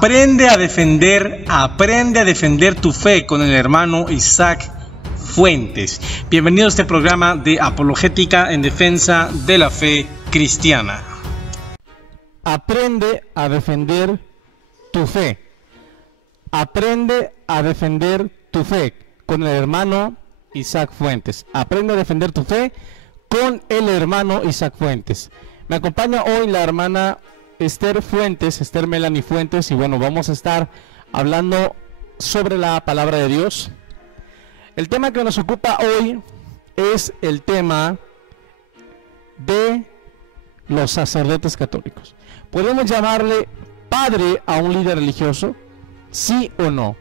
Aprende a defender tu fe con el hermano Isaac Fuentes. Bienvenido a este programa de apologética en defensa de la fe cristiana. Aprende a defender tu fe. Aprende a defender tu fe con el hermano Isaac Fuentes. Aprende a defender tu fe con el hermano Isaac Fuentes. Me acompaña hoy la hermana Esther Fuentes, Esther Melanie Fuentes, y bueno, vamos a estar hablando sobre la palabra de Dios. El tema que nos ocupa hoy es el tema de los sacerdotes católicos. ¿Podemos llamarle padre a un líder religioso? ¿Sí o no?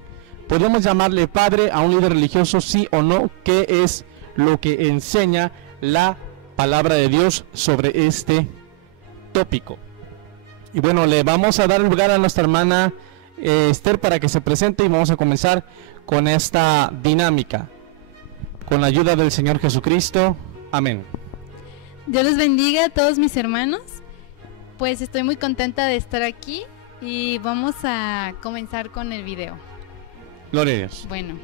¿Podemos llamarle padre a un líder religioso? ¿Sí o no? ¿Qué es lo que enseña la palabra de Dios sobre este tópico? Y bueno, le vamos a dar lugar a nuestra hermana Esther para que se presente, y vamos a comenzar con esta dinámica. Con la ayuda del Señor Jesucristo. Amén. Dios les bendiga a todos mis hermanos. Pues estoy muy contenta de estar aquí y vamos a comenzar con el video. Gloria a Dios. Bueno,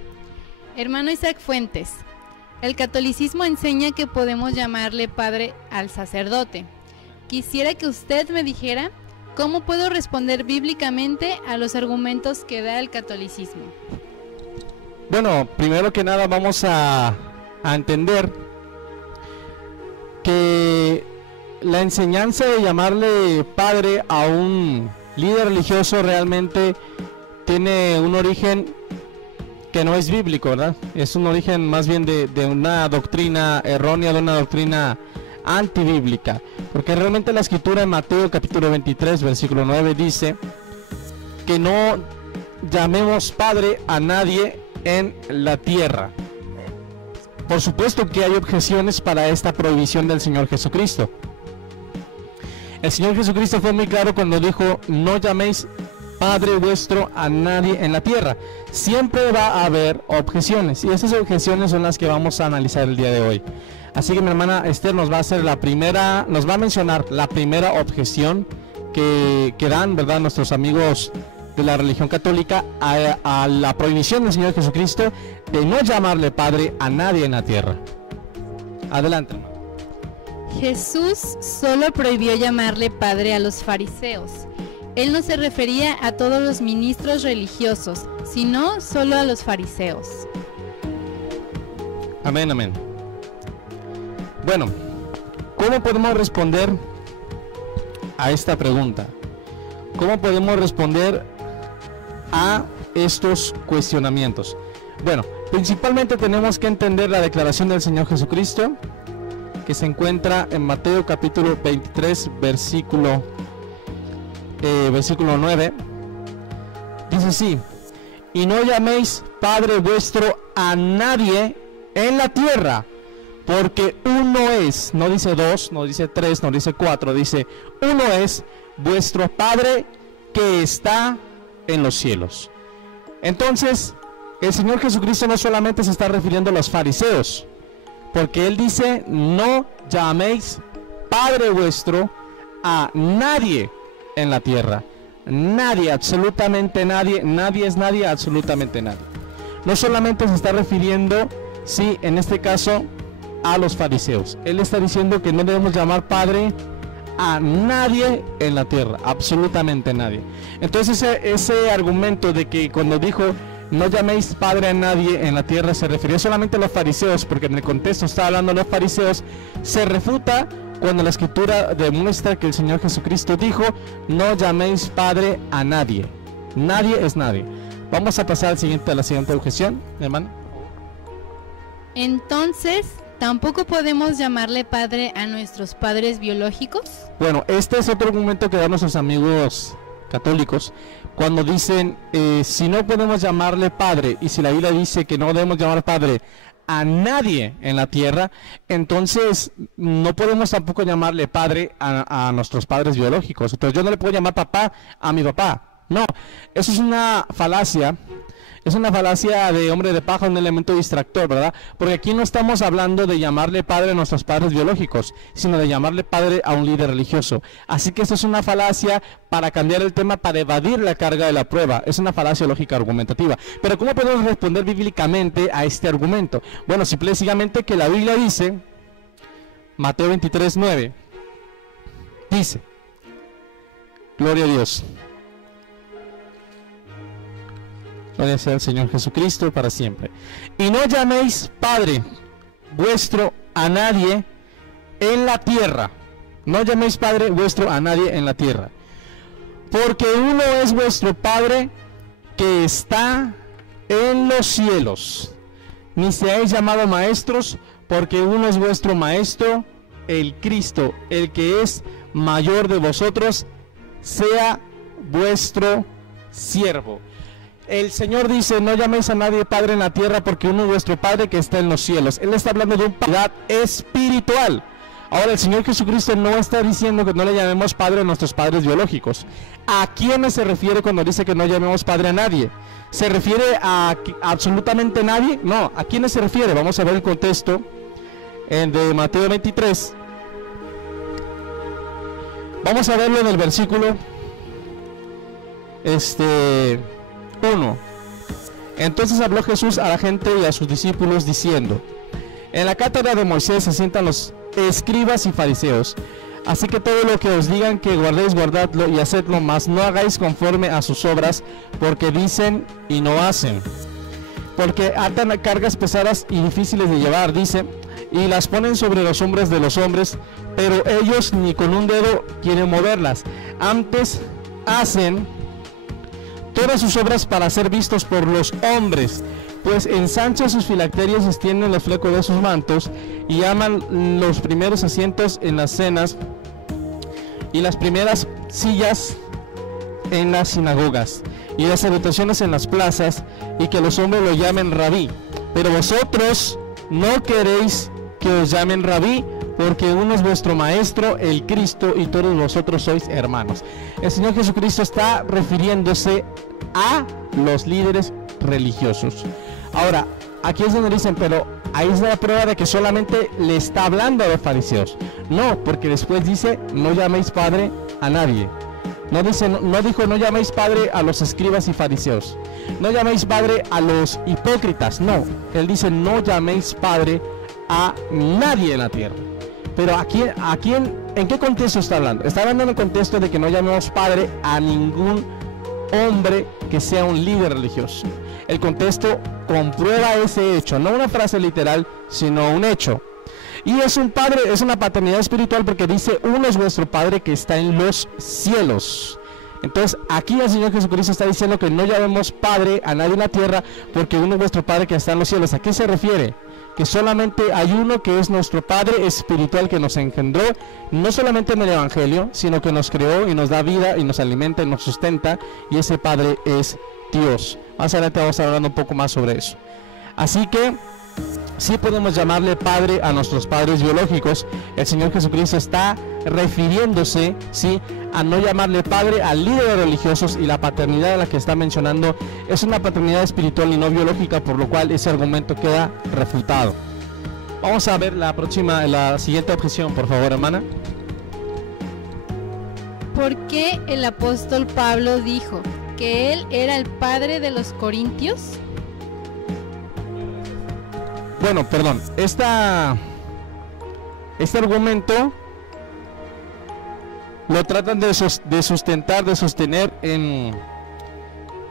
hermano Isaac Fuentes, el catolicismo enseña que podemos llamarle padre al sacerdote. Quisiera que usted me dijera cómo puedo responder bíblicamente a los argumentos que da el catolicismo. Bueno, primero que nada vamos a entender que la enseñanza de llamarle padre a un líder religioso realmente tiene un origen que no es bíblico, ¿verdad? Es un origen más bien de una doctrina errónea, de una doctrina antibíblica, porque realmente la escritura en Mateo capítulo 23 versículo 9 dice que no llamemos padre a nadie en la tierra. Por supuesto que hay objeciones para esta prohibición del Señor Jesucristo. El Señor Jesucristo fue muy claro cuando dijo: no llaméis Padre vuestro a nadie en la tierra. Siempre va a haber objeciones, y esas objeciones son las que vamos a analizar el día de hoy. Así que mi hermana Esther nos va a mencionar la primera objeción que dan, ¿verdad?, nuestros amigos de la religión católica a la prohibición del Señor Jesucristo de no llamarle Padre a nadie en la tierra. Adelante, hermano. Jesús solo prohibió llamarle padre a los fariseos. Él no se refería a todos los ministros religiosos, sino solo a los fariseos. Amén, amén. Bueno, ¿cómo podemos responder a esta pregunta? ¿Cómo podemos responder a estos cuestionamientos? Bueno, principalmente tenemos que entender la declaración del Señor Jesucristo, que se encuentra en Mateo capítulo 23 versículo 9. Dice así: y no llaméis Padre vuestro a nadie en la tierra, porque uno es, no dice dos, no dice tres, no dice cuatro, dice uno es vuestro Padre que está en los cielos. Entonces, el Señor Jesucristo no solamente se está refiriendo a los fariseos, porque Él dice: no llaméis Padre vuestro a nadie en la tierra. Nadie, absolutamente nadie, nadie es nadie, absolutamente nadie. No solamente se está refiriendo, sí, en este caso, a los fariseos. Él está diciendo que no debemos llamar Padre a nadie en la tierra, absolutamente nadie. Entonces ese argumento de que cuando dijo no llaméis Padre a nadie en la tierra se refería solamente a los fariseos, porque en el contexto está hablando de los fariseos, se refuta cuando la escritura demuestra que el Señor Jesucristo dijo: no llaméis Padre a nadie. Nadie es nadie. Vamos a pasar a la siguiente objeción, hermano. Entonces, ¿tampoco podemos llamarle padre a nuestros padres biológicos? Bueno, este es otro argumento que dan nuestros amigos católicos cuando dicen si no podemos llamarle padre, y si la Biblia dice que no debemos llamar padre a nadie en la tierra, entonces no podemos tampoco llamarle padre a nuestros padres biológicos. Entonces yo no le puedo llamar papá a mi papá. No, eso es una falacia, Es una falacia de hombre de paja, un elemento distractor, ¿verdad? Porque aquí no estamos hablando de llamarle padre a nuestros padres biológicos, sino de llamarle padre a un líder religioso. Así que esto es una falacia para cambiar el tema, para evadir la carga de la prueba. Es una falacia lógica argumentativa. Pero ¿cómo podemos responder bíblicamente a este argumento? Bueno, simple y sencillamente que la Biblia dice, Mateo 23:9, dice, gloria a Dios. Gloria sea el Señor Jesucristo para siempre. Y no llaméis Padre vuestro a nadie en la tierra. No llaméis Padre vuestro a nadie en la tierra. Porque uno es vuestro Padre que está en los cielos. Ni seáis llamados maestros, porque uno es vuestro Maestro, el Cristo, el que es mayor de vosotros, sea vuestro siervo. El Señor dice, no llaméis a nadie Padre en la tierra, porque uno es vuestro Padre que está en los cielos. Él está hablando de una padre espiritual. Ahora, el Señor Jesucristo no está diciendo que no le llamemos Padre a nuestros padres biológicos. ¿A quiénes se refiere cuando dice que no llamemos Padre a nadie? ¿Se refiere a absolutamente nadie? No, ¿a quiénes se refiere? Vamos a ver el contexto de Mateo 23. Vamos a verlo en el versículo 1. Entonces habló Jesús a la gente y a sus discípulos diciendo: en la cátedra de Moisés se sientan los escribas y fariseos. Así que todo lo que os digan que guardéis, guardadlo y hacedlo, mas no hagáis conforme a sus obras, porque dicen y no hacen. Porque atan cargas pesadas y difíciles de llevar, dice, y las ponen sobre los hombros de los hombres, pero ellos ni con un dedo quieren moverlas. Antes hacen todas sus obras para ser vistos por los hombres, pues ensanchan sus filacterias, extienden los flecos de sus mantos y aman los primeros asientos en las cenas y las primeras sillas en las sinagogas y las salutaciones en las plazas, y que los hombres lo llamen rabí. Pero vosotros no queréis que os llamen rabí, porque uno es vuestro Maestro, el Cristo, y todos vosotros sois hermanos. El Señor Jesucristo está refiriéndose a los líderes religiosos. Ahora, aquí es donde dicen, pero ahí es la prueba de que solamente le está hablando a los fariseos. No, porque después dice, no llaméis Padre a nadie. No dijo, no llaméis Padre a los escribas y fariseos. No llaméis Padre a los hipócritas. No, Él dice, no llaméis Padre a nadie en la tierra. Pero aquí, ¿en qué contexto está hablando? Está hablando en el contexto de que no llamemos Padre a ningún hombre que sea un líder religioso. El contexto comprueba ese hecho, no una frase literal, sino un hecho. Y es un padre, es una paternidad espiritual, porque dice, uno es vuestro Padre que está en los cielos. Entonces aquí el Señor Jesucristo está diciendo que no llamemos Padre a nadie en la tierra, porque uno es vuestro Padre que está en los cielos. ¿A qué se refiere? Que solamente hay uno que es nuestro Padre espiritual, que nos engendró, no solamente en el Evangelio, sino que nos creó y nos da vida y nos alimenta y nos sustenta, y ese Padre es Dios. Más adelante vamos a estar hablando un poco más sobre eso. Así que sí podemos llamarle Padre a nuestros padres biológicos. El Señor Jesucristo está refiriéndose, ¿sí?, a no llamarle Padre a líderes religiosos, y la paternidad a la que está mencionando es una paternidad espiritual y no biológica, por lo cual ese argumento queda refutado. Vamos a ver la siguiente objeción, por favor, hermana. ¿Por qué el apóstol Pablo dijo que él era el padre de los corintios? Bueno, perdón, este argumento lo tratan de sostener en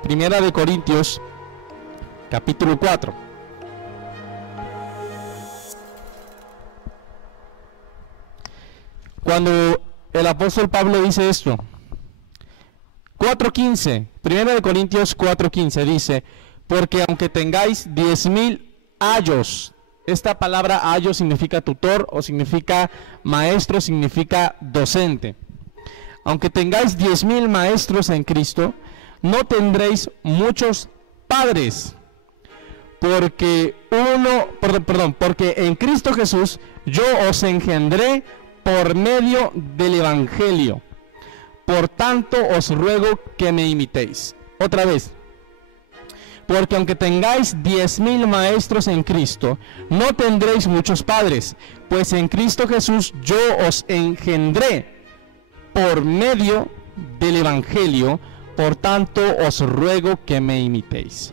Primera de Corintios, capítulo 4. Cuando el apóstol Pablo dice esto, 4:15, Primera de Corintios 4:15 dice, porque aunque tengáis 10,000 ayos, esta palabra ayo significa tutor, o significa maestro, significa docente. Aunque tengáis 10,000 maestros en Cristo, no tendréis muchos padres, porque porque en Cristo Jesús yo os engendré por medio del Evangelio. Por tanto os ruego que me imitéis. Otra vez. Porque aunque tengáis 10,000 maestros en Cristo, no tendréis muchos padres, pues en Cristo Jesús yo os engendré por medio del Evangelio, por tanto os ruego que me imitéis.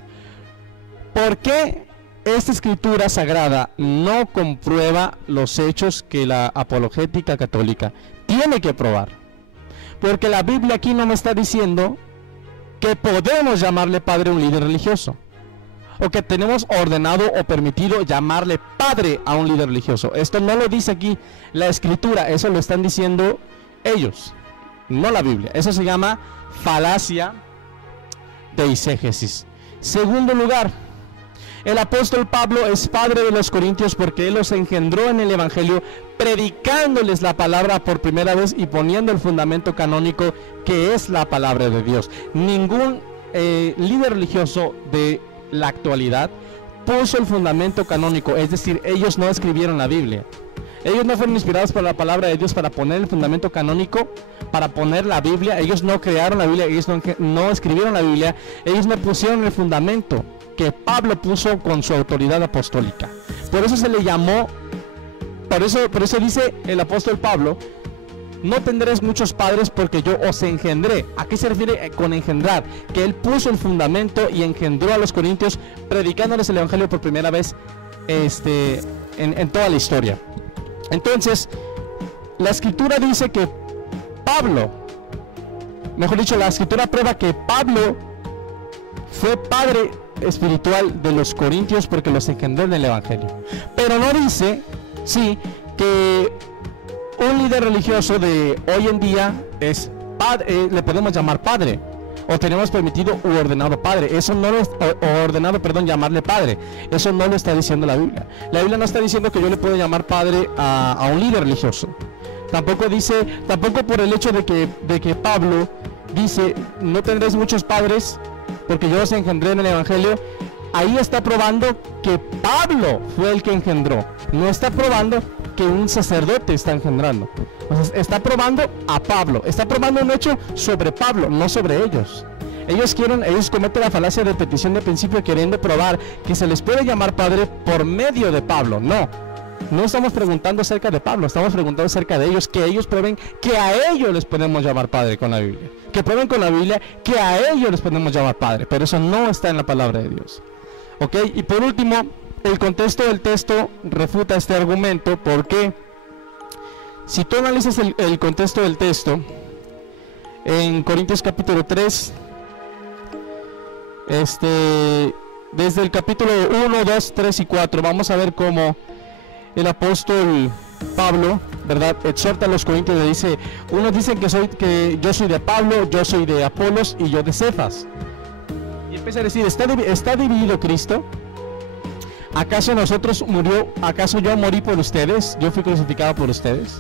¿Por qué esta escritura sagrada no comprueba los hechos que la apologética católica tiene que probar? Porque la Biblia aquí no me está diciendo que podemos llamarle padre a un líder religioso, o que tenemos ordenado o permitido llamarle padre a un líder religioso. Esto no lo dice aquí la escritura, eso lo están diciendo ellos, no la Biblia. Eso se llama falacia de eisegesis. Segundo lugar, el apóstol Pablo es padre de los corintios porque él los engendró en el Evangelio, predicándoles la palabra por primera vez y poniendo el fundamento canónico que es la palabra de Dios. Ningún líder religioso de la actualidad puso el fundamento canónico, es decir, ellos no escribieron la Biblia. Ellos no fueron inspirados por la palabra de Dios para poner el fundamento canónico, para poner la Biblia. Ellos no crearon la Biblia, ellos no escribieron la Biblia, ellos no pusieron el fundamento que Pablo puso con su autoridad apostólica. Por eso se le llamó, por eso dice el apóstol Pablo, no tendréis muchos padres porque yo os engendré. ¿A qué se refiere con engendrar? Que él puso el fundamento y engendró a los corintios, predicándoles el Evangelio por primera vez en toda la historia. Entonces, la escritura dice que Pablo, mejor dicho, la escritura prueba que Pablo fue padre espiritual de los corintios porque los engendró en el Evangelio. Pero no dice, sí, que un líder religioso de hoy en día es padre, le podemos llamar padre, o tenemos permitido u ordenado padre. Eso no lo ordenado, llamarle padre. Eso no lo está diciendo la Biblia. La Biblia no está diciendo que yo le puedo llamar padre a un líder religioso. Tampoco por el hecho de que Pablo dice, no tendréis muchos padres porque yo os engendré en el Evangelio. Ahí está probando que Pablo fue el que engendró. No está probando que un sacerdote está engendrando. Entonces, está probando a Pablo. Está probando un hecho sobre Pablo, no sobre ellos. Ellos cometen la falacia de petición de principio, queriendo probar que se les puede llamar padre por medio de Pablo. No estamos preguntando acerca de Pablo, estamos preguntando acerca de ellos, que ellos prueben que a ellos les podemos llamar padre con la Biblia. Que prueben con la Biblia que a ellos les podemos llamar padre, pero eso no está en la palabra de Dios. ¿Ok? Y por último, el contexto del texto refuta este argumento, porque si tú analizas el contexto del texto, en Corintios capítulo 3, desde el capítulo 1, 2, 3 y 4, vamos a ver cómo el apóstol Pablo, ¿verdad?, exhorta a los corintios. Le dice, unos dicen que yo soy de Pablo, yo soy de Apolos y yo de Cefas. Y empieza a decir, ¿está dividido Cristo? ¿Acaso yo morí por ustedes? ¿Yo fui crucificado por ustedes?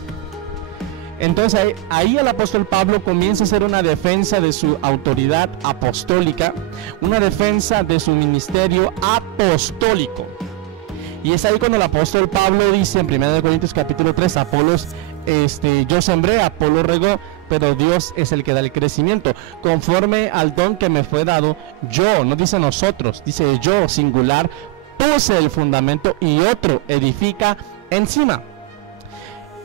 Entonces ahí el apóstol Pablo comienza a hacer una defensa de su autoridad apostólica, una defensa de su ministerio apostólico. Y es ahí cuando el apóstol Pablo dice en 1 Corintios capítulo 3, Apolos, yo sembré, Apolo regó, pero Dios es el que da el crecimiento, conforme al don que me fue dado. Yo, no dice nosotros, dice yo, singular, puse el fundamento y otro edifica encima.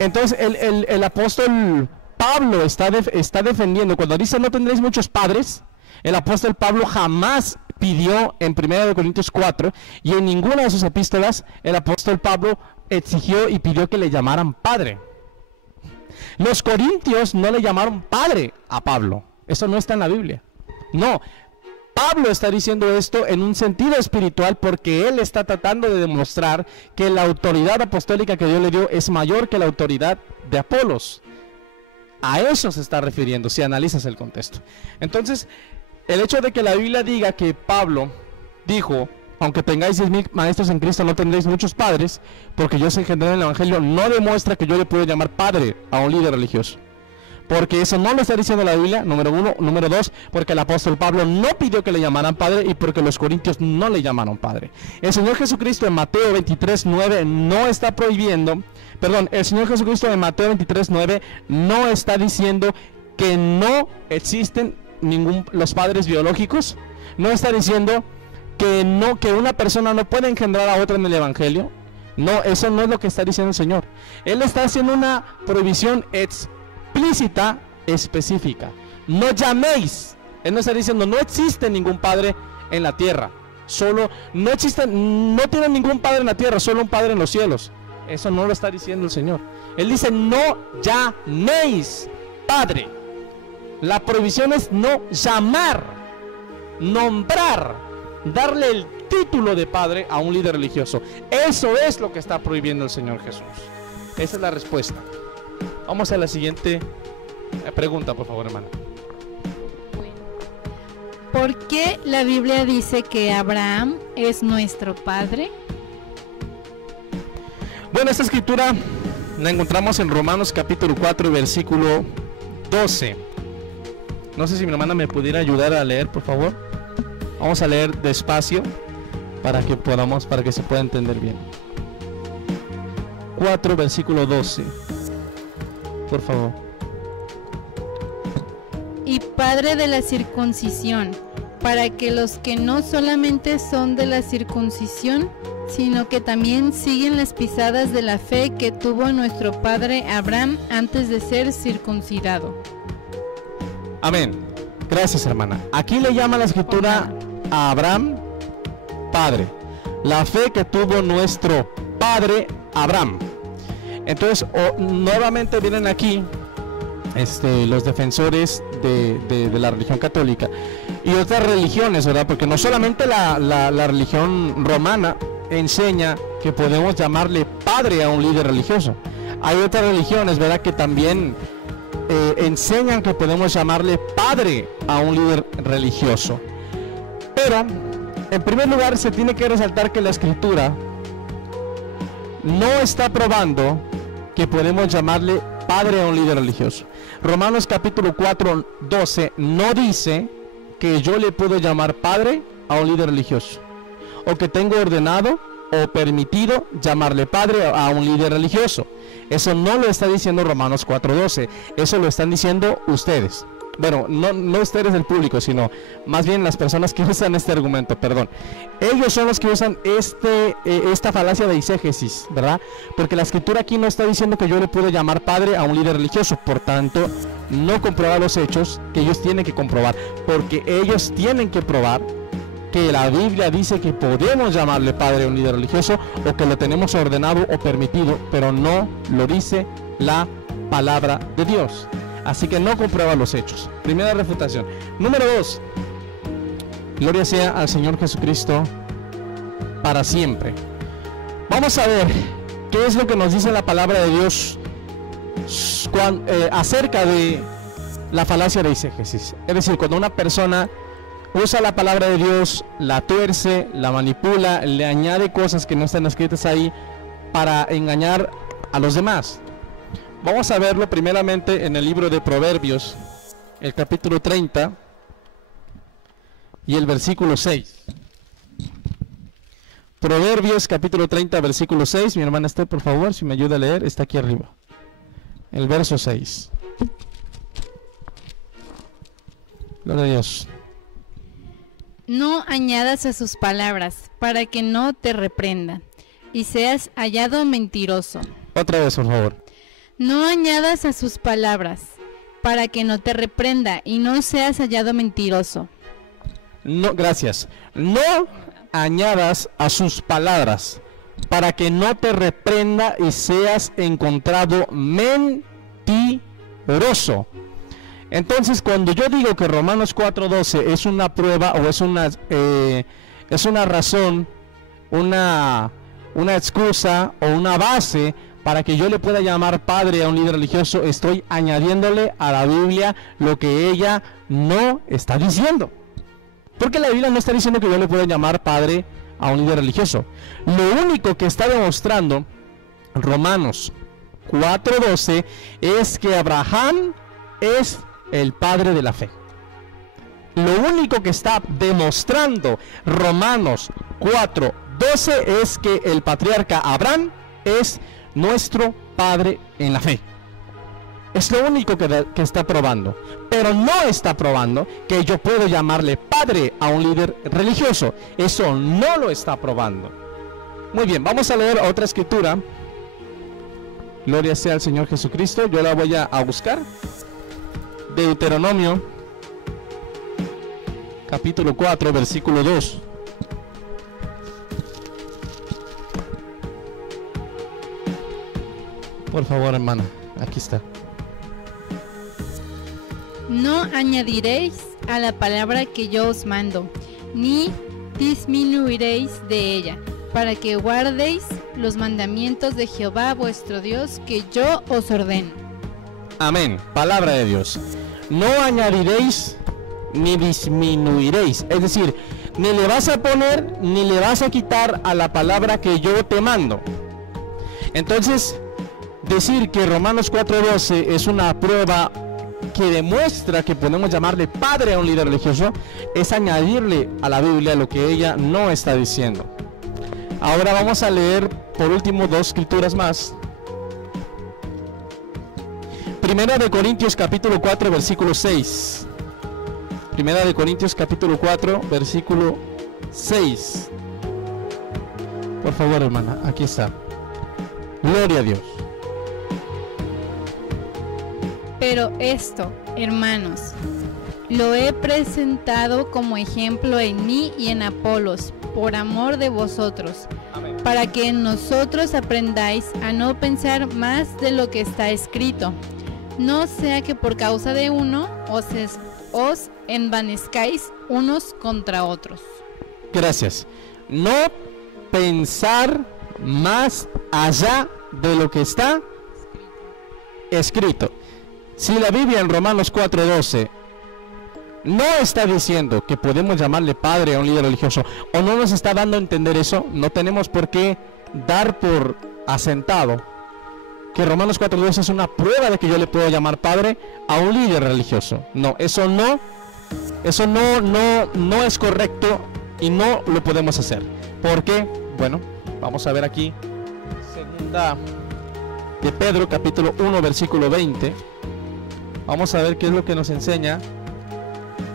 Entonces el apóstol Pablo está defendiendo, cuando dice no tendréis muchos padres, el apóstol Pablo jamás pidió en 1 Corintios 4 y en ninguna de sus epístolas el apóstol Pablo exigió y pidió que le llamaran padre. Los corintios no le llamaron padre a Pablo, eso no está en la Biblia. No, Pablo está diciendo esto en un sentido espiritual porque él está tratando de demostrar que la autoridad apostólica que Dios le dio es mayor que la autoridad de Apolos. A eso se está refiriendo si analizas el contexto. Entonces, el hecho de que la Biblia diga que Pablo dijo, aunque tengáis 10,000 maestros en Cristo, no tendréis muchos padres, porque yo os engendré en el Evangelio, no demuestra que yo le puedo llamar padre a un líder religioso. Porque eso no lo está diciendo la Biblia, número uno. Número dos, porque el apóstol Pablo no pidió que le llamaran padre y porque los corintios no le llamaron padre. El Señor Jesucristo en Mateo 23:9 no está prohibiendo, el Señor Jesucristo en Mateo 23:9 no está diciendo que no existen los padres biológicos. No está diciendo que una persona no puede engendrar a otra en el Evangelio. No, eso no es lo que está diciendo el Señor. Él está haciendo una prohibición explícita, específica. No llaméis. Él no está diciendo, no existe ningún padre en la tierra. No tiene ningún padre en la tierra, solo un padre en los cielos. Eso no lo está diciendo el Señor. Él dice, no llaméis padre. La prohibición es no llamar, nombrar, darle el título de padre a un líder religioso. Eso es lo que está prohibiendo el Señor Jesús. Esa es la respuesta. Vamos a la siguiente pregunta, por favor, hermana. ¿Por qué la Biblia dice que Abraham es nuestro padre? Bueno, esta escritura la encontramos en Romanos capítulo 4, versículo 12. No sé si mi hermana me pudiera ayudar a leer, por favor. Vamos a leer despacio para que se pueda entender bien. 4, versículo 12. Por favor. Y padre de la circuncisión, para que los que no solamente son de la circuncisión, sino que también siguen las pisadas de la fe que tuvo nuestro padre Abraham antes de ser circuncidado. Amén. Gracias, hermana. Aquí le llama la escritura a Abraham padre. La fe que tuvo nuestro padre Abraham. Entonces, nuevamente vienen aquí los defensores de la religión católica y otras religiones, ¿verdad? Porque no solamente la religión romana enseña que podemos llamarle padre a un líder religioso. Hay otras religiones, ¿verdad?, que también enseñan que podemos llamarle padre a un líder religioso. Pero, en primer lugar, se tiene que resaltar que la escritura no está probando que podemos llamarle padre a un líder religioso. Romanos capítulo 4, 12 no dice que yo le puedo llamar padre a un líder religioso, o que tengo ordenado o permitido llamarle padre a un líder religioso. Eso no lo está diciendo Romanos 4:12, eso lo están diciendo ustedes. Bueno, no ustedes del público, sino más bien las personas que usan este argumento, perdón. Ellos son los que usan esta falacia de eisegesis, ¿verdad? Porque la escritura aquí no está diciendo que yo le puedo llamar padre a un líder religioso, por tanto, no comprueba los hechos que ellos tienen que comprobar, porque ellos tienen que probar que la Biblia dice que podemos llamarle padre a un líder religioso, o que lo tenemos ordenado o permitido, pero no lo dice la palabra de Dios. Así que no comprueba los hechos. Primera refutación. Número 2. Gloria sea al Señor Jesucristo para siempre. Vamos a ver qué es lo que nos dice la palabra de Dios acerca de la falacia de eisegesis. Es decir, cuando una persona usa la palabra de Dios, la tuerce, la manipula, le añade cosas que no están escritas ahí para engañar a los demás. Vamos a verlo primeramente en el libro de Proverbios, el capítulo 30 y el versículo 6. Proverbios capítulo 30, versículo 6. Mi hermana Esther, por favor, si me ayuda a leer, está aquí arriba. El verso 6. Gloria a Dios. No añadas a sus palabras, para que no te reprenda, y seas hallado mentiroso. Otra vez, por favor. No añadas a sus palabras, para que no te reprenda, y no seas hallado mentiroso. No, gracias. No añadas a sus palabras, para que no te reprenda y seas encontrado mentiroso. Entonces, cuando yo digo que Romanos 4:12 es una prueba o es una razón, una excusa o una base para que yo le pueda llamar padre a un líder religioso, estoy añadiéndole a la Biblia lo que ella no está diciendo. Porque la Biblia no está diciendo que yo le pueda llamar padre a un líder religioso. Lo único que está demostrando Romanos 4:12 es que Abraham es el padre de la fe. Lo único que está demostrando Romanos 4:12 es que el patriarca Abraham es nuestro padre en la fe. Es lo único que está probando. Pero no está probando que yo puedo llamarle padre a un líder religioso. Eso no lo está probando. Muy bien, vamos a leer otra escritura. Gloria sea al Señor Jesucristo. Yo la voy a buscar. Deuteronomio, capítulo 4, versículo 2. Por favor, hermana, aquí está. No añadiréis a la palabra que yo os mando, ni disminuiréis de ella, para que guardéis los mandamientos de Jehová vuestro Dios que yo os ordeno. Amén. Palabra de Dios. No añadiréis ni disminuiréis. Es decir, ni le vas a poner ni le vas a quitar a la palabra que yo te mando. Entonces, decir que Romanos 4:12 es una prueba que demuestra que podemos llamarle padre a un líder religioso es añadirle a la Biblia lo que ella no está diciendo. Ahora vamos a leer por último dos escrituras más. Primera de Corintios capítulo 4 versículo 6. Primera de Corintios capítulo 4 versículo 6. Por favor, hermana, aquí está. Gloria a Dios. Pero esto, hermanos, lo he presentado como ejemplo en mí y en Apolos, por amor de vosotros, para que en nosotros aprendáis a no pensar más de lo que está escrito, no sea que por causa de uno os envanezcáis unos contra otros. Gracias. No pensar más allá de lo que está escrito. Si la Biblia en Romanos 4:12 no está diciendo que podemos llamarle padre a un líder religioso, o no nos está dando a entender eso, no tenemos por qué dar por asentado que Romanos 4:12 es una prueba de que yo le puedo llamar padre a un líder religioso. No, eso no es correcto y no lo podemos hacer. ¿Por qué? Bueno, vamos a ver aquí segunda de Pedro capítulo 1 versículo 20. Vamos a ver qué es lo que nos enseña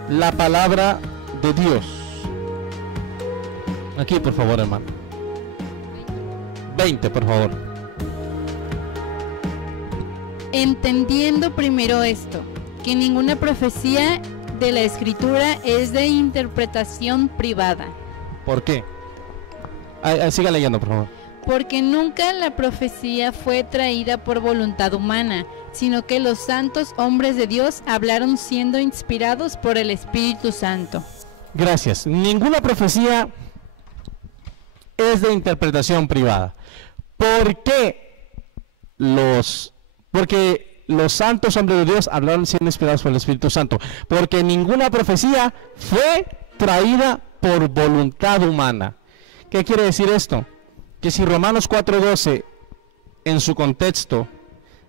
la palabra de Dios. Aquí, por favor, hermano. 20, por favor. Entendiendo primero esto, que ninguna profecía de la Escritura es de interpretación privada. ¿Por qué? Siga leyendo, por favor. Porque nunca la profecía fue traída por voluntad humana, sino que los santos hombres de Dios hablaron siendo inspirados por el Espíritu Santo. Gracias. Ninguna profecía es de interpretación privada. Porque los santos hombres de Dios hablaron siendo inspirados por el Espíritu Santo. Porque ninguna profecía fue traída por voluntad humana. ¿Qué quiere decir esto? Que si Romanos 4:12 en su contexto,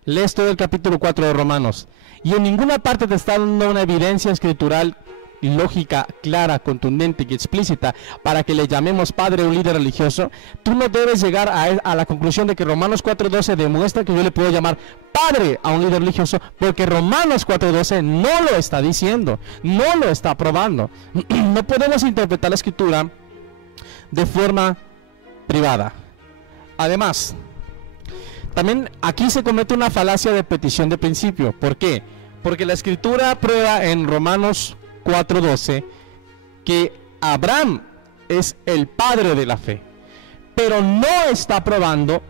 lees todo el capítulo 4 de Romanos y en ninguna parte te está dando una evidencia escritural lógica, clara, contundente y explícita para que le llamemos padre a un líder religioso, tú no debes llegar a la conclusión de que Romanos 4:12 demuestra que yo le puedo llamar padre a un líder religioso, porque Romanos 4:12 no lo está diciendo, no lo está probando. No podemos interpretar la escritura de forma privada. Además, también aquí se comete una falacia de petición de principio. ¿Por qué? Porque la escritura prueba en Romanos 4:12 que Abraham es el padre de la fe, pero no está probando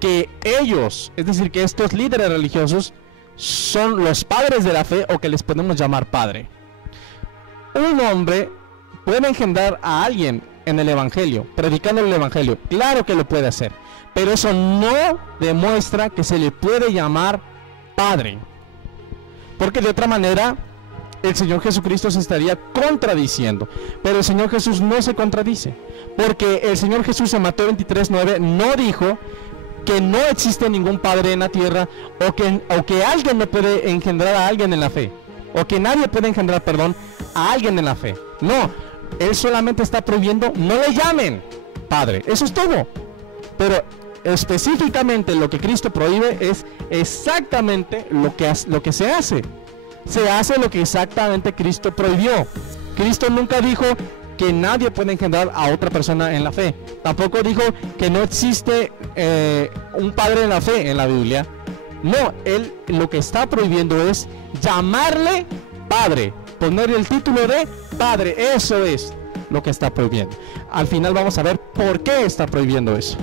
que ellos, es decir, que estos líderes religiosos son los padres de la fe o que les podemos llamar padre. Un hombre puede engendrar a alguien en el evangelio, predicando el evangelio, claro que lo puede hacer, pero eso no demuestra que se le puede llamar padre, porque de otra manera el Señor Jesucristo se estaría contradiciendo. Pero el Señor Jesús no se contradice, porque el Señor Jesús en Mateo 23:9 no dijo que no existe ningún padre en la tierra, o que alguien no puede engendrar a alguien en la fe, o que nadie puede engendrar, a alguien en la fe. No, Él solamente está prohibiendo no le llamen padre, eso es todo. Pero específicamente lo que Cristo prohíbe es exactamente lo que se hace. Se hace lo que exactamente Cristo prohibió. Cristo nunca dijo que nadie puede engendrar a otra persona en la fe. Tampoco dijo que no existe un padre en la fe en la Biblia. No, él lo que está prohibiendo es llamarle padre, ponerle el título de padre. Eso es lo que está prohibiendo. Al final vamos a ver por qué está prohibiendo eso.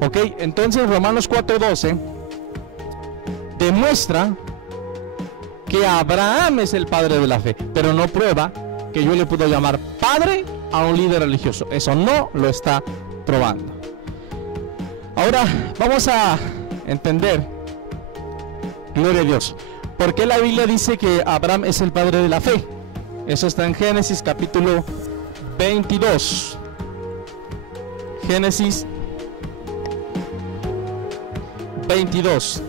Ok, entonces Romanos 4:12 demuestra que Abraham es el padre de la fe, pero no prueba que yo le puedo llamar padre a un líder religioso. Eso no lo está probando. Ahora vamos a entender, gloria a Dios, ¿por qué la Biblia dice que Abraham es el padre de la fe? Eso está en Génesis capítulo 22. Génesis 22.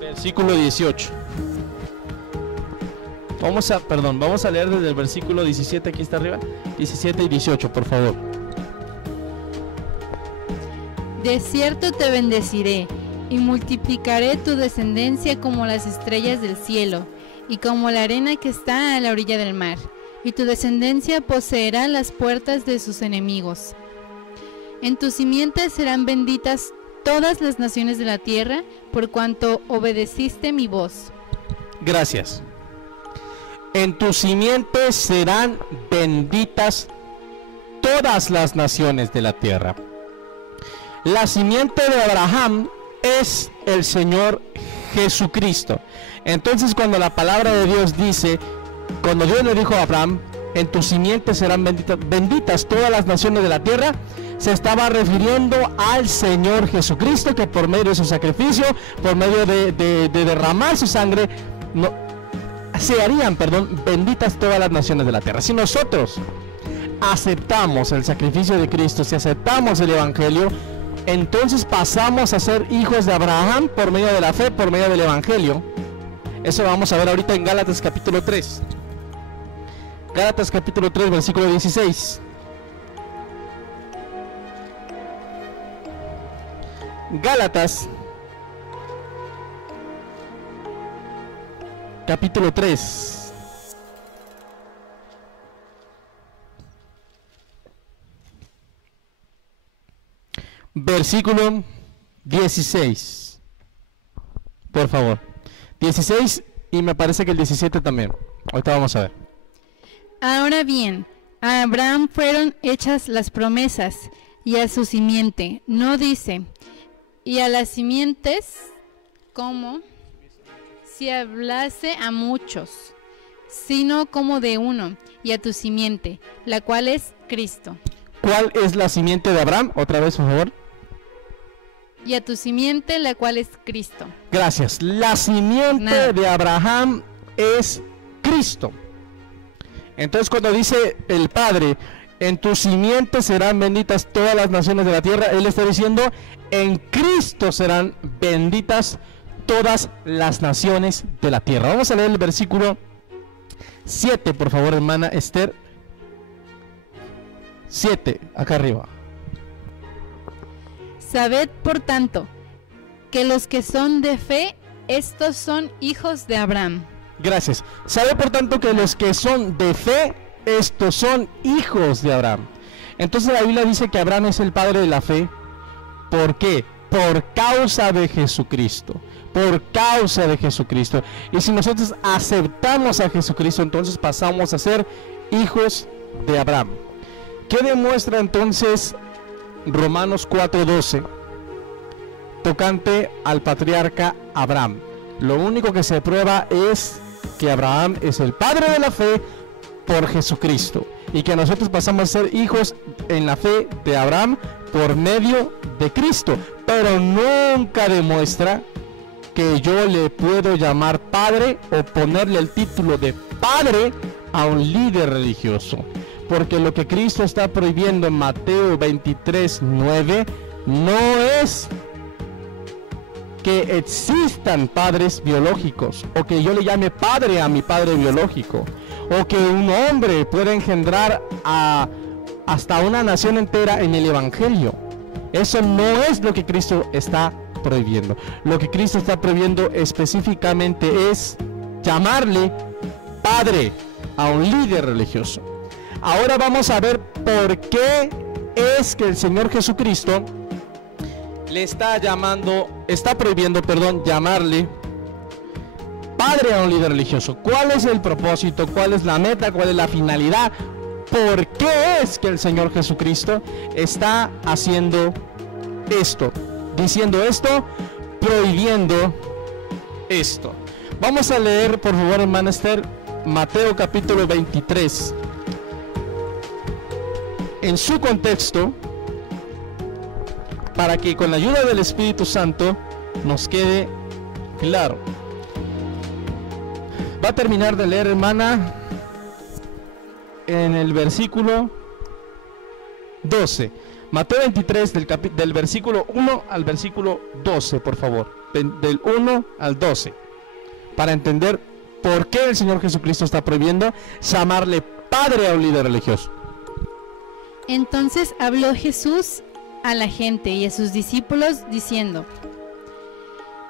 Versículo 18. Vamos a leer desde el versículo 17, aquí está arriba, 17 y 18, por favor. De cierto te bendeciré, y multiplicaré tu descendencia como las estrellas del cielo, y como la arena que está a la orilla del mar, y tu descendencia poseerá las puertas de sus enemigos. En tu simiente serán benditas todas las naciones de la tierra, por cuanto obedeciste mi voz. Gracias. En tu simiente serán benditas todas las naciones de la tierra. La simiente de Abraham es el Señor Jesucristo. Entonces, cuando la palabra de Dios dice, cuando Dios le dijo a Abraham, en tu simiente serán benditas todas las naciones de la tierra, se estaba refiriendo al Señor Jesucristo, que por medio de su sacrificio, por medio de derramar su sangre, se harían, benditas todas las naciones de la tierra. Si nosotros aceptamos el sacrificio de Cristo, si aceptamos el Evangelio, entonces pasamos a ser hijos de Abraham por medio de la fe, por medio del Evangelio. Eso lo vamos a ver ahorita en Gálatas capítulo 3. Gálatas capítulo 3, versículo 16. Gálatas capítulo 3. Versículo 16. Por favor. 16 y me parece que el 17 también. Ahorita vamos a ver. Ahora bien, a Abraham fueron hechas las promesas, y a su simiente. No dice, y a las simientes, como si hablase a muchos, sino como de uno, y a tu simiente, la cual es Cristo. ¿Cuál es la simiente de Abraham? Otra vez, por favor. Y a tu simiente, la cual es Cristo. Gracias. La simiente de Abraham es Cristo. Entonces, cuando dice el Padre, en tu simiente serán benditas todas las naciones de la tierra, Él está diciendo, en Cristo serán benditas todas las naciones de la tierra. Vamos a leer el versículo 7, por favor, hermana Esther. 7, acá arriba. Sabed, por tanto, que los que son de fe, estos son hijos de Abraham. Gracias. Sabed, por tanto, que los que son de fe, estos son hijos de Abraham. Entonces la Biblia dice que Abraham es el padre de la fe. ¿Por qué? Por causa de Jesucristo. Por causa de Jesucristo. Y si nosotros aceptamos a Jesucristo, entonces pasamos a ser hijos de Abraham. ¿Qué demuestra entonces Romanos 4:12 tocante al patriarca Abraham? Lo único que se prueba es que Abraham es el padre de la fe por Jesucristo, y que nosotros pasamos a ser hijos en la fe de Abraham por medio de Cristo, pero nunca demuestra que yo le puedo llamar padre o ponerle el título de padre a un líder religioso, porque lo que Cristo está prohibiendo en Mateo 23:9 no es que existan padres biológicos, o que yo le llame padre a mi padre biológico, o que un hombre pueda engendrar hasta una nación entera en el Evangelio. Eso no es lo que Cristo está prohibiendo. Lo que Cristo está prohibiendo específicamente es llamarle padre a un líder religioso. Ahora vamos a ver por qué es que el Señor Jesucristo le está prohibiendo, llamarle padre a un líder religioso. ¿Cuál es el propósito? ¿Cuál es la meta? ¿Cuál es la finalidad? ¿Por qué es que el Señor Jesucristo está haciendo esto? Diciendo esto, prohibiendo esto. Vamos a leer, por favor, hermana Esther, Mateo capítulo 23. En su contexto, para que con la ayuda del Espíritu Santo nos quede claro. Va a terminar de leer, hermana, en el versículo 12. Mateo 23 del versículo 1 al versículo 12, por favor. Del 1 al 12. Para entender por qué el Señor Jesucristo está prohibiendo llamarle padre a un líder religioso. Entonces habló Jesús a la gente y a sus discípulos diciendo: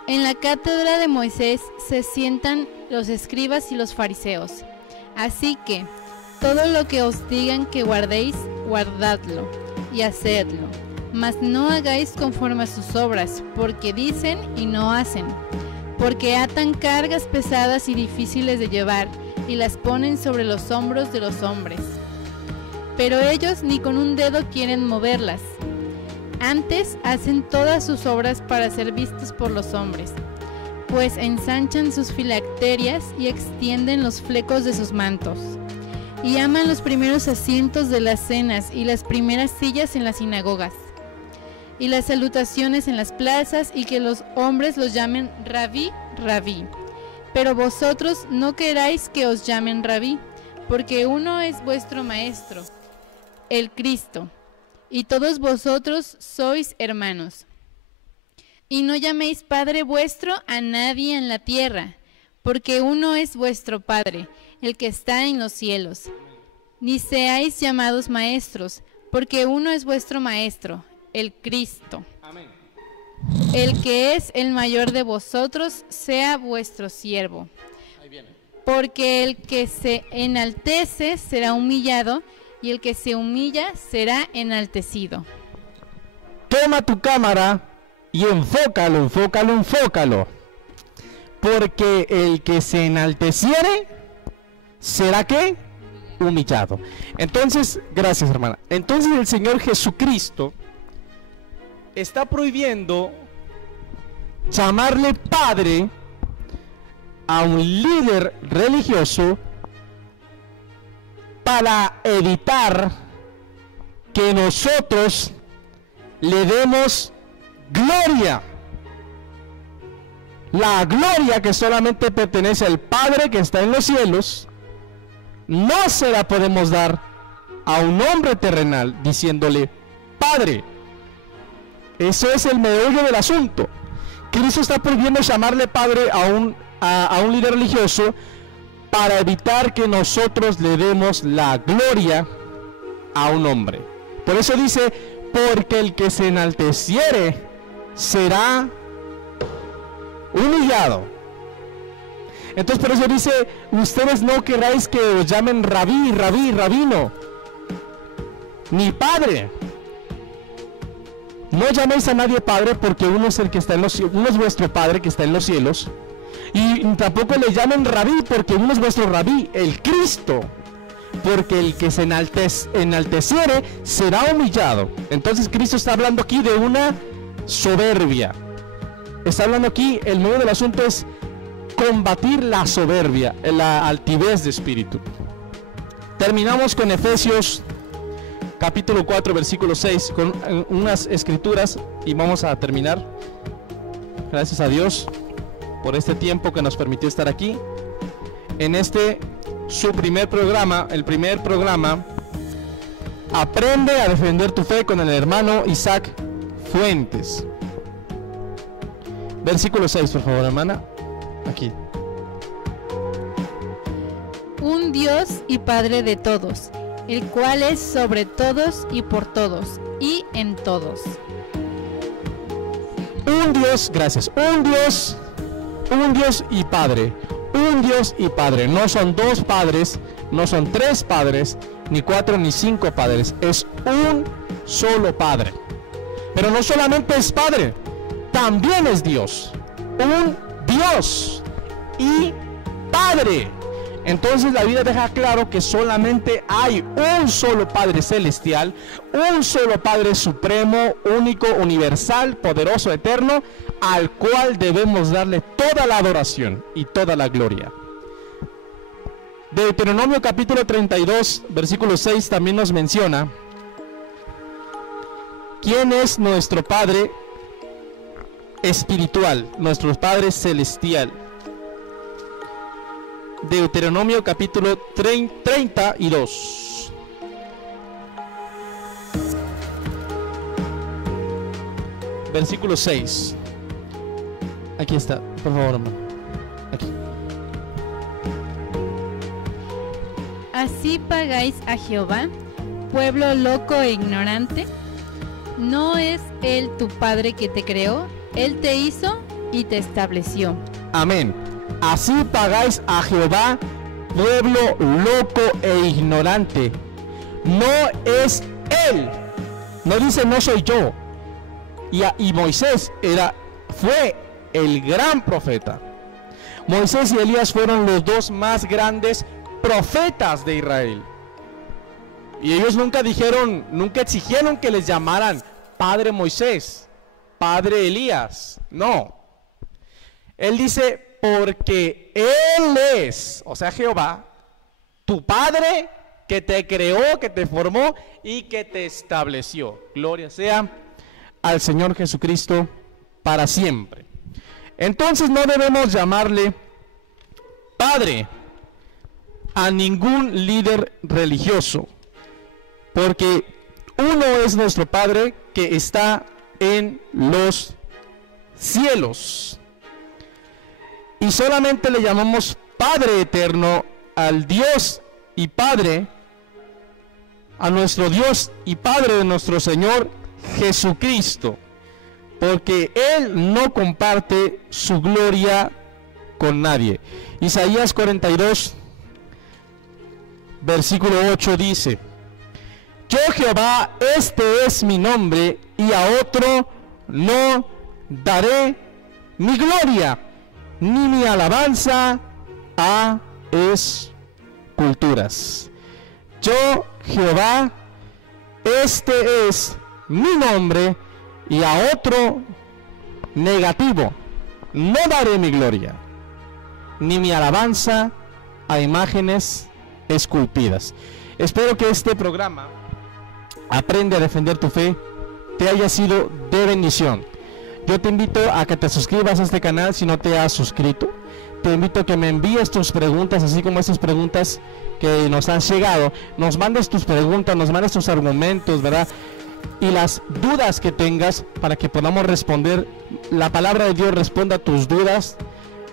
en la cátedra de Moisés se sientan los escribas y los fariseos. Así que todo lo que os digan que guardéis, guardadlo y hacedlo, mas no hagáis conforme a sus obras, porque dicen y no hacen, porque atan cargas pesadas y difíciles de llevar y las ponen sobre los hombros de los hombres, pero ellos ni con un dedo quieren moverlas. Antes hacen todas sus obras para ser vistos por los hombres, pues ensanchan sus filacterias y extienden los flecos de sus mantos, y aman los primeros asientos de las cenas y las primeras sillas en las sinagogas, y las salutaciones en las plazas, y que los hombres los llamen rabí, rabí. Pero vosotros no queráis que os llamen rabí, porque uno es vuestro maestro, el Cristo, y todos vosotros sois hermanos. Y no llaméis Padre vuestro a nadie en la tierra, porque uno es vuestro Padre, el que está en los cielos. Ni seáis llamados maestros, porque uno es vuestro Maestro, el Cristo. Amén. El que es el mayor de vosotros sea vuestro siervo. Ahí viene. Porque el que se enaltece será humillado, y el que se humilla será enaltecido. Toma tu cámara y enfócalo. Porque el que se enalteciere será ¿qué? Humillado. Entonces, gracias, hermana. Entonces el Señor Jesucristo está prohibiendo llamarle padre a un líder religioso para evitar que nosotros le demos gloria. La gloria que solamente pertenece al Padre que está en los cielos, no se la podemos dar a un hombre terrenal diciéndole Padre. Eso es el meollo del asunto. Cristo está prohibiendo llamarle Padre a un líder religioso para evitar que nosotros le demos la gloria a un hombre. Por eso dice, porque el que se enalteciere será humillado. Entonces por eso dice, ustedes no queráis que os llamen rabí, rabino, ni padre. No llaméis a nadie padre, porque uno es el que está en los cielos, uno es vuestro Padre que está en los cielos. Y tampoco le llamen rabí, porque uno es vuestro rabí, el Cristo. Porque el que se enalteciere será humillado. Entonces Cristo está hablando aquí de una soberbia. Está hablando aquí, el medio del asunto es combatir la soberbia, la altivez de espíritu. Terminamos con Efesios capítulo 4, versículo 6, con unas escrituras y vamos a terminar. Gracias a Dios por este tiempo que nos permitió estar aquí en su primer programa, el primer programa, Aprende a defender tu fe, con el hermano Isaac Fuentes. Versículo 6, por favor, hermana. Aquí. un Dios y Padre de todos, el cual es sobre todos y por todos y en todos. Un Dios, gracias, un Dios y Padre, un Dios y Padre. No son dos padres, no son tres padres, ni cuatro ni cinco padres, es un solo Padre. Pero no solamente es Padre, también es Dios, un Dios y Padre. Entonces la Biblia deja claro que solamente hay un solo Padre celestial, un solo Padre supremo, único, universal, poderoso, eterno, al cual debemos darle toda la adoración y toda la gloria. Deuteronomio capítulo 32, versículo 6 también nos menciona quién es nuestro Padre espiritual, nuestro Padre celestial. Deuteronomio capítulo 32. Versículo 6. Aquí está, por favor, hermano. Aquí. Así pagáis a Jehová, pueblo loco e ignorante. ¿No es Él tu Padre que te creó? Él te hizo y te estableció. Amén. Así pagáis a Jehová, pueblo loco e ignorante. No es Él. No dice no soy yo. Y Moisés fue el gran profeta. Moisés y Elías fueron los dos más grandes profetas de Israel. Y ellos nunca exigieron que les llamaran Padre Moisés, Padre Elías. No. Él dice, porque Él es, o sea Jehová, tu Padre que te creó, que te formó y que te estableció. Gloria sea al Señor Jesucristo para siempre. Entonces no debemos llamarle Padre a ningún líder religioso, porque uno es nuestro Padre que está en los cielos. Y solamente le llamamos Padre eterno al Dios y Padre, a nuestro Dios y Padre de nuestro Señor Jesucristo, porque Él no comparte su gloria con nadie. Isaías 42, versículo 8 dice: Yo Jehová, este es mi nombre, y a otro no daré mi gloria, ni mi alabanza a esculturas. Yo Jehová, este es mi nombre, y a otro negativo no daré mi gloria, ni mi alabanza a imágenes esculpidas. Espero que este programa, Aprende a Defender tu Fe, te haya sido de bendición. Yo te invito a que te suscribas a este canal si no te has suscrito. Te invito a que me envíes tus preguntas, así como estas preguntas que nos han llegado. Nos mandes tus preguntas, nos mandes tus argumentos, ¿verdad? Y las dudas que tengas para que podamos responder. La palabra de Dios responda a tus dudas.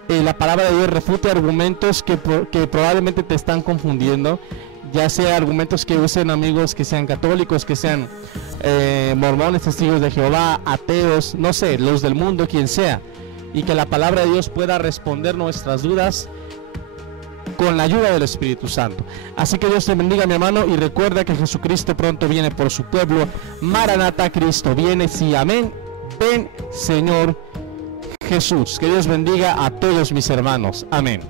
La palabra de Dios refute argumentos que probablemente te están confundiendo. Ya sea argumentos que usen amigos que sean católicos, que sean mormones, testigos de Jehová, ateos, no sé, los del mundo, quien sea, y que la palabra de Dios pueda responder nuestras dudas con la ayuda del Espíritu Santo. Así que Dios te bendiga, mi hermano, y recuerda que Jesucristo pronto viene por su pueblo. Maranata, Cristo viene, sí, amén. Ven, Señor Jesús. Que Dios bendiga a todos mis hermanos, amén.